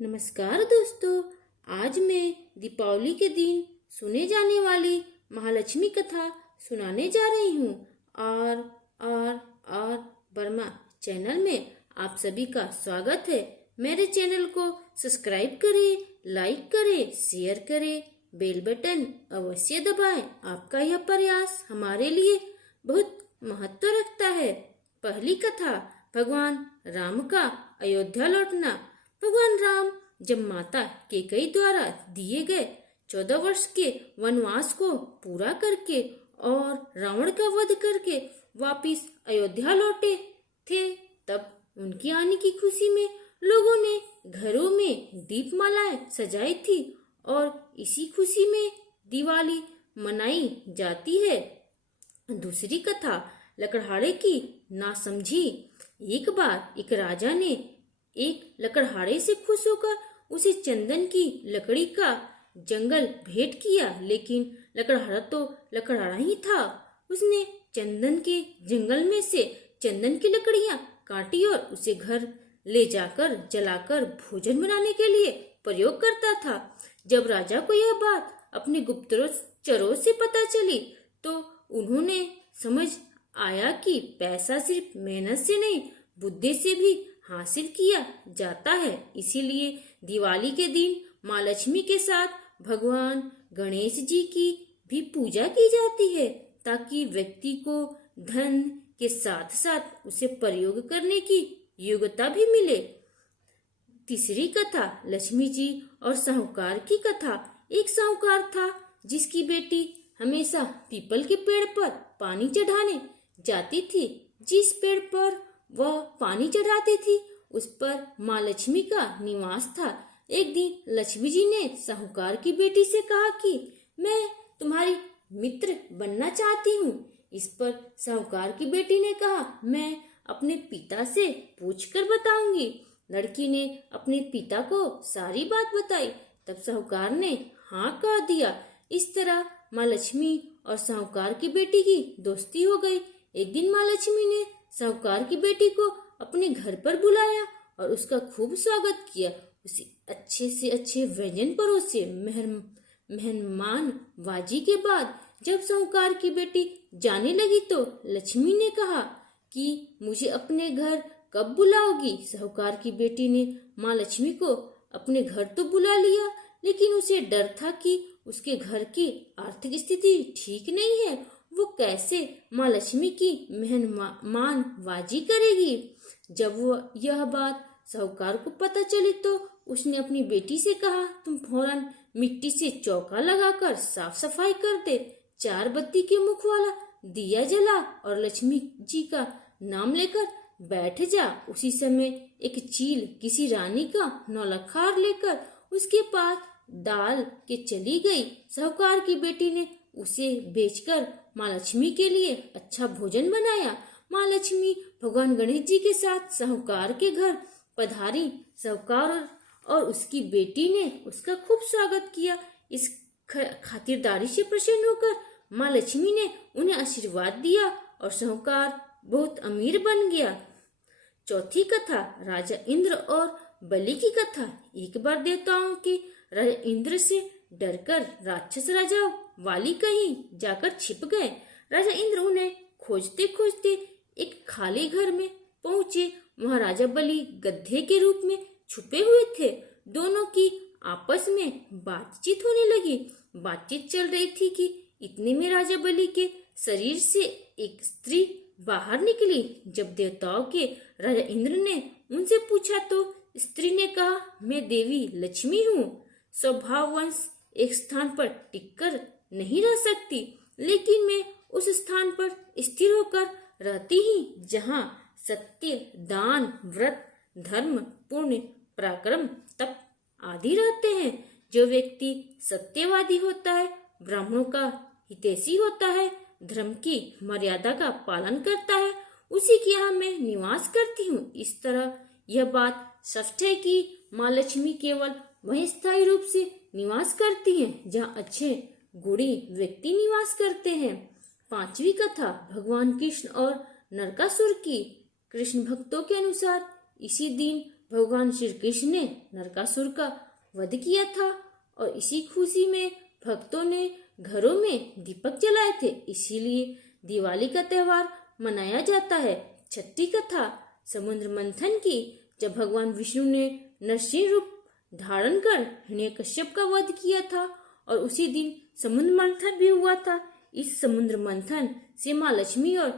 नमस्कार दोस्तों। आज मैं दीपावली के दिन सुने जाने वाली महालक्ष्मी कथा सुनाने जा रही हूँ। R R R Verma channel में आप सभी का स्वागत है। मेरे चैनल को सब्सक्राइब करें, लाइक करें, शेयर करें, बेल बटन अवश्य दबाएं। आपका यह प्रयास हमारे लिए बहुत महत्व रखता है। पहली कथा, भगवान राम का अयोध्या लौटना। भगवान राम जब माता कैकेयी द्वारा दिए गए 14 वर्ष के वनवास को पूरा करके और रावण का वध करके वापिस अयोध्या लौटे थे, तब उनके आने की खुशी में लोगों ने घरों में दीपमालाएं सजाई थी और इसी खुशी में दिवाली मनाई जाती है। दूसरी कथा, लकड़हारे की नासमझी। एक बार एक राजा ने एक लकड़हारे से खुश होकर उसे चंदन की लकड़ी का जंगल भेंट किया, लेकिन लकड़हारा तो लकड़हारा ही था। उसने चंदन के जंगल में से चंदन की लकड़ियां काटी और उसे घर ले जाकर जलाकर भोजन बनाने के लिए प्रयोग करता था। जब राजा को यह बात अपने गुप्तचरों से पता चली तो उन्होंने समझ आया कि पैसा सिर्फ मेहनत से नहीं, बुद्धि से भी हासिल किया जाता है। इसीलिए दिवाली के दिन माँ लक्ष्मी के साथ भगवान गणेश जी की भी पूजा की जाती है, ताकि व्यक्ति को धन के साथ साथ उसे प्रयोग करने की योग्यता भी मिले। तीसरी कथा, लक्ष्मी जी और साहूकार की कथा। एक साहूकार था जिसकी बेटी हमेशा पीपल के पेड़ पर पानी चढ़ाने जाती थी। जिस पेड़ पर वह पानी चढ़ाती थी उस पर माँ लक्ष्मी का निवास था। एक दिन लक्ष्मी जी ने साहूकार की बेटी से कहा कि मैं तुम्हारी मित्र बनना चाहती हूँ। इस पर साहूकार की बेटी ने कहा, मैं अपने पिता से पूछकर बताऊंगी। लड़की ने अपने पिता को सारी बात बताई। तब साहूकार ने हाँ कह दिया। इस तरह माँ लक्ष्मी और साहूकार की बेटी की दोस्ती हो गई। एक दिन माँ लक्ष्मी ने साहूकार की बेटी को अपने घर पर बुलाया और उसका खूब स्वागत किया। उसे अच्छे से अच्छे व्यंजन परोसे। मेहमान बाजी के बाद जब साहूकार की बेटी जाने लगी तो लक्ष्मी ने कहा कि मुझे अपने घर कब बुलाओगी। साहूकार की बेटी ने माँ लक्ष्मी को अपने घर तो बुला लिया, लेकिन उसे डर था कि उसके घर की आर्थिक स्थिति ठीक नहीं है। वो कैसे माँ लक्ष्मी की मेहमान बाजी करेगी। जब वो यह बात साहूकार को पता चली तो उसने अपनी बेटी से कहा, तुम फौरन मिट्टी से चौका लगाकर साफ सफाई कर दे, 4 बत्ती के मुख वाला दिया जला और लक्ष्मी जी का नाम लेकर बैठ जा। उसी समय एक चील किसी रानी का नौलखा लेकर उसके पास डाल के चली गई। साहूकार की बेटी ने उसे बेचकर माँ लक्ष्मी के लिए अच्छा भोजन बनाया। माँ लक्ष्मी भगवान गणेश जी के साथ साहूकार के घर पधारी। साहूकार और उसकी बेटी ने उसका खूब स्वागत किया। इस खातिरदारी से प्रसन्न होकर माँ लक्ष्मी ने उन्हें आशीर्वाद दिया और साहूकार बहुत अमीर बन गया। चौथी कथा, राजा इंद्र और बलि की कथा। एक बार देवताओं के राजा इंद्र से डरकर राक्षस राजा वाली कहीं जाकर छिप गए। राजा इंद्र उन्हें खोजते खोजते एक खाली घर में पहुंचे। वहां राजा बलि गधे के रूप में छुपे हुए थे। दोनों की आपस में बातचीत होने लगी। बातचीत चल रही थी कि इतने में राजा बलि के शरीर से एक स्त्री बाहर निकली। जब देवताओं के राजा इंद्र ने उनसे पूछा तो स्त्री ने कहा, मैं देवी लक्ष्मी हूँ। स्वभाववश एक स्थान पर टिककर नहीं रह सकती, लेकिन मैं उस स्थान पर स्थिर होकर रहती ही जहाँ सत्य, दान, व्रत, धर्म, पुण्य, पराक्रम, तप आदि रहते हैं। जो व्यक्ति सत्यवादी होता है, ब्राह्मणों का हितैषी होता है, धर्म की मर्यादा का पालन करता है, उसी के यहाँ मैं निवास करती हूँ। इस तरह यह बात स्पष्ट है कि माँ लक्ष्मी केवल वही स्थायी रूप से निवास करती हैं जहाँ अच्छे गुणी व्यक्ति निवास करते हैं। पांचवी कथा, भगवान कृष्ण और नरकासुर की। कृष्ण भक्तों के अनुसार इसी दिन भगवान श्री कृष्ण ने नरकासुर का वध किया था और इसी खुशी में भक्तों ने घरों में दीपक जलाए थे। इसीलिए दिवाली का त्योहार मनाया जाता है। छठी कथा समुद्र मंथन की। जब भगवान विष्णु ने नरसिंह रूप धारण कर हिरण्यकश्यप का वध किया था और उसी दिन समुद्र मंथन भी हुआ था। इस समुद्र मंथन से माँ लक्ष्मी और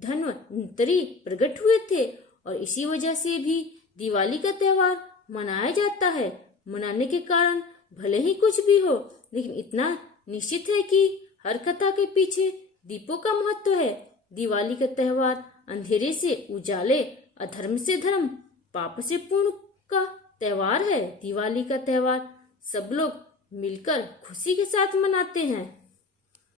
धन्वंतरी प्रकट हुए थे और इसी वजह से भी दिवाली का त्योहार मनाया जाता है। मनाने के कारण भले ही कुछ भी हो, लेकिन इतना निश्चित है कि हर कथा के पीछे दीपों का महत्व है। दिवाली का त्योहार अंधेरे से उजाले, अधर्म से धर्म, पाप से पुण्य का त्योहार है। दिवाली का त्योहार सब लोग मिलकर खुशी के साथ मनाते हैं।